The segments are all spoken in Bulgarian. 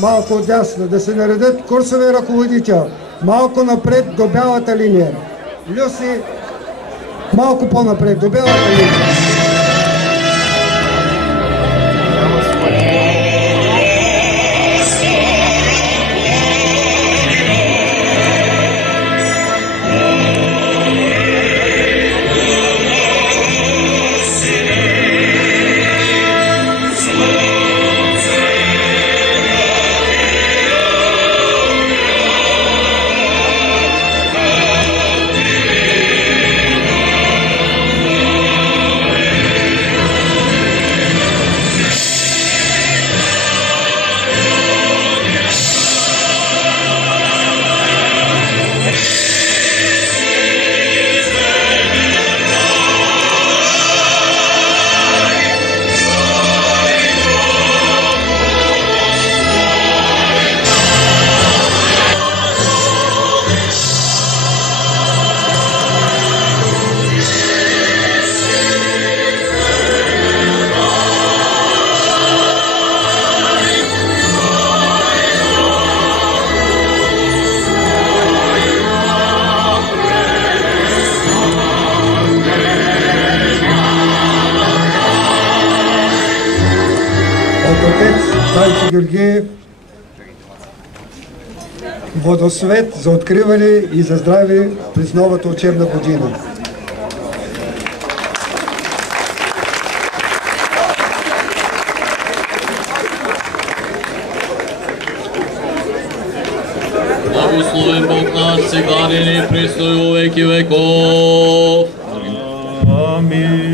Малко отдясно, да се наредят курсове ръководител. Малко напред до бялата линия. Люси, малко по-напред до бялата линия. Георгиев, водосвет за откриване и за здраве през новата учебна година. Благословен Бог наш, сега и присно и во веки веков. Амин.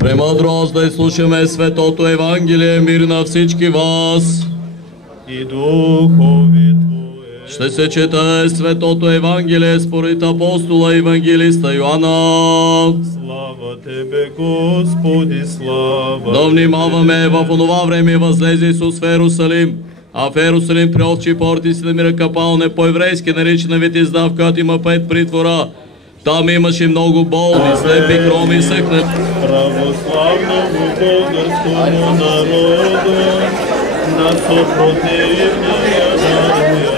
Премъдрост да изслушаме светото Евангелие, мир на всички вас. И духови Твое. Ще се чете светото Евангелие според апостола евангелиста Йоанна. Слава Тебе, Господи, слава. Да внимаваме, в онова време възлезе Исус в Ерусалим. А в Ерусалим при овчи порти се намира капалне по-еврейски, наречена Витизда, в която има 5 притвора. Там имаше много болни, слепи, хроми, съхнати. Православному българскому народу на съпротивния даруя.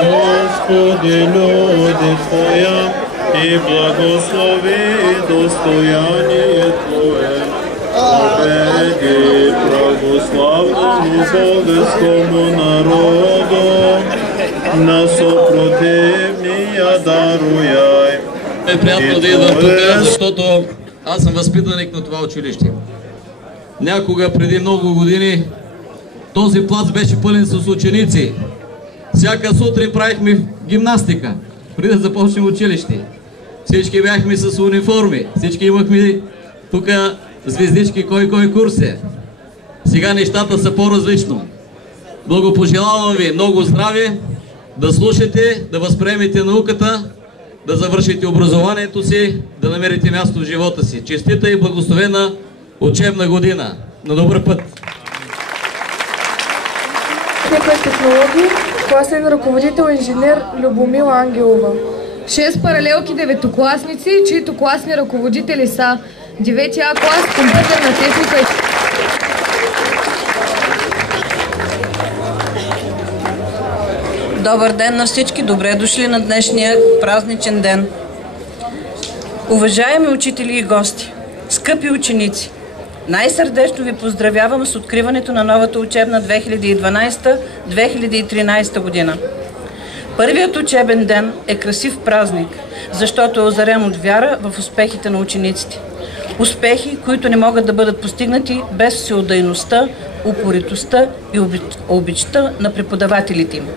Господи, люди Твоя и благослови достояние Твое. Победи православному българскому народу на съпротивния даруяй. Е приятно да идвам тук, защото аз съм възпитаник на това училище. Някога преди много години този плац беше пълен с ученици. Всяка сутрин правихме гимнастика, преди да започнем училище. Всички бяхме с униформи, всички имахме тук звездички кой курс е. Сега нещата са по-различно. Благопожелавам ви много здраве, да слушате, да възприемете науката, да завършите образованието си, да намерите място в живота си. Честита и благословена учебна година. На добър път! Технологии, класен ръководител инженер Любомила Ангелова. 6 паралелки деветокласници, чието класни ръководители са 9А клас компютърна техника. Добър ден на всички! Добре дошли на днешния празничен ден. Уважаеми учители и гости, скъпи ученици, най-сърдечно ви поздравявам с откриването на новата учебна 2012-2013 година. Първият учебен ден е красив празник, защото е озарен от вяра в успехите на учениците. Успехи, които не могат да бъдат постигнати без всеотдайността, упоритостта и обичта на преподавателите им.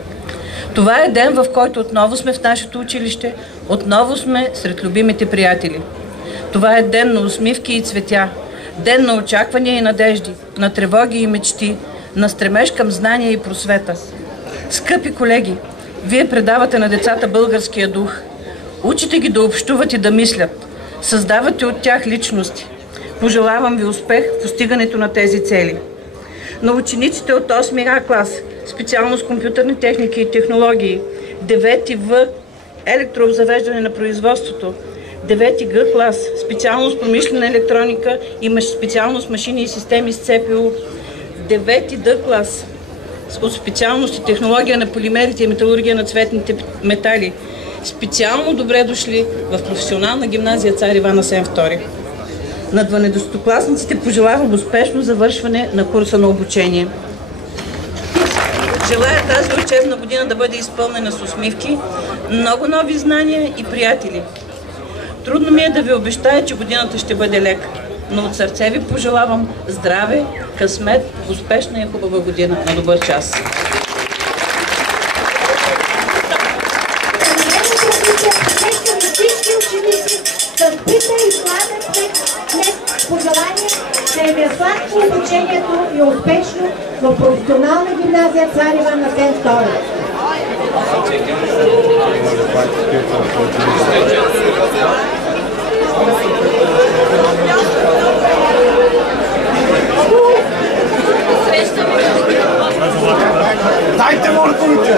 Това е ден, в който отново сме в нашето училище, отново сме сред любимите приятели. Това е ден на усмивки и цветя, ден на очаквания и надежди, на тревоги и мечти, на стремеж към знания и просвета. Скъпи колеги, вие предавате на децата българския дух. Учите ги да общуват и да мислят. Създавате от тях личности. Пожелавам ви успех в постигането на тези цели. На учениците от 8А клас, специалност компютърни техники и технологии, 9 В електрообзавеждане на производството. 9-ти Г клас, специалност промишлена електроника и специалност машини и системи с ЦПУ. 9-ти Д клас, от специалност и технология на полимерите и металургия на цветните метали. Специално добре дошли в професионална гимназия Цар Иван Асен II. На 12-класниците пожелавам успешно завършване на курса на обучение. Желая тази учебна година да бъде изпълнена с усмивки, много нови знания и приятели. Трудно ми е да ви обещая, че годината ще бъде лека, но от сърце ви пожелавам здраве, късмет, успешна и хубава година. На добър час! Пожелание да им е сладко обучението и успешно в професионална гимназия Цар Иван Асен II. Дайте морковите!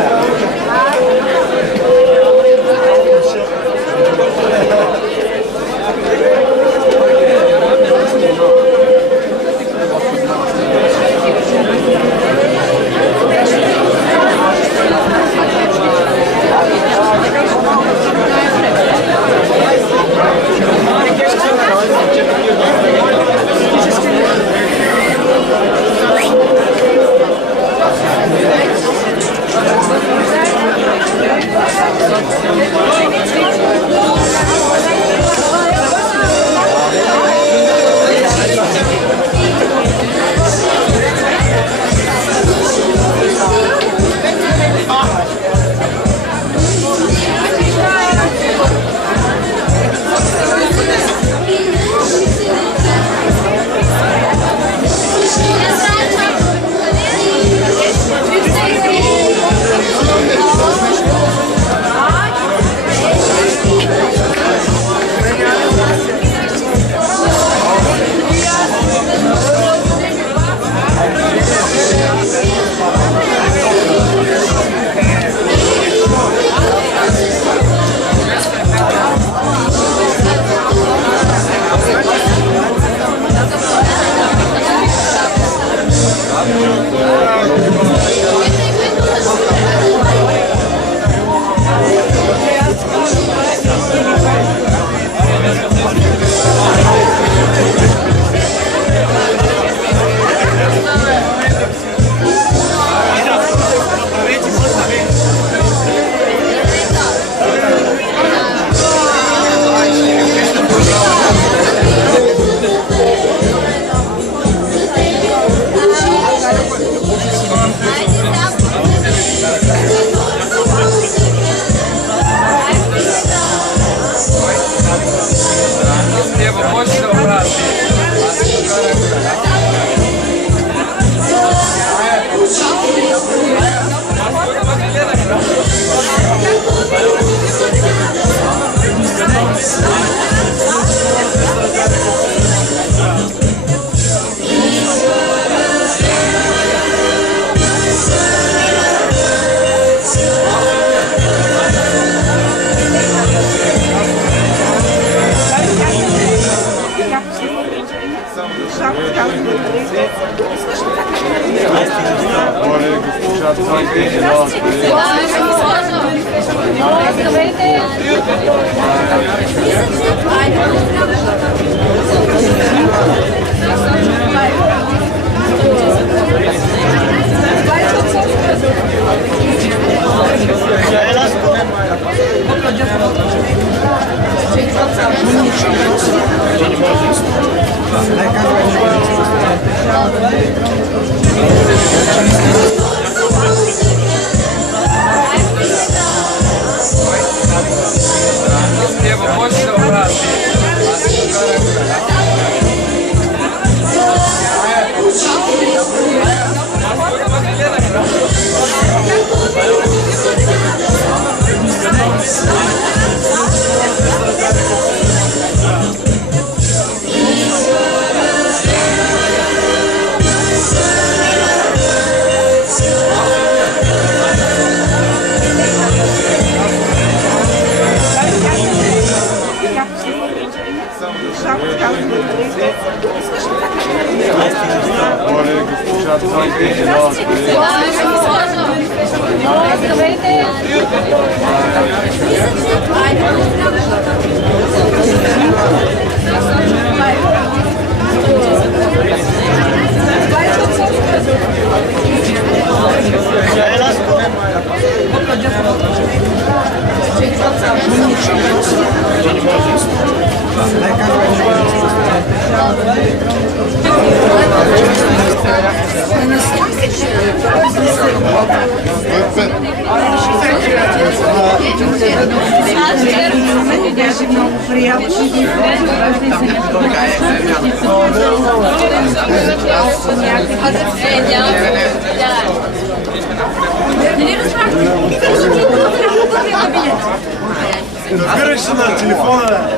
Разбираш се на телефона,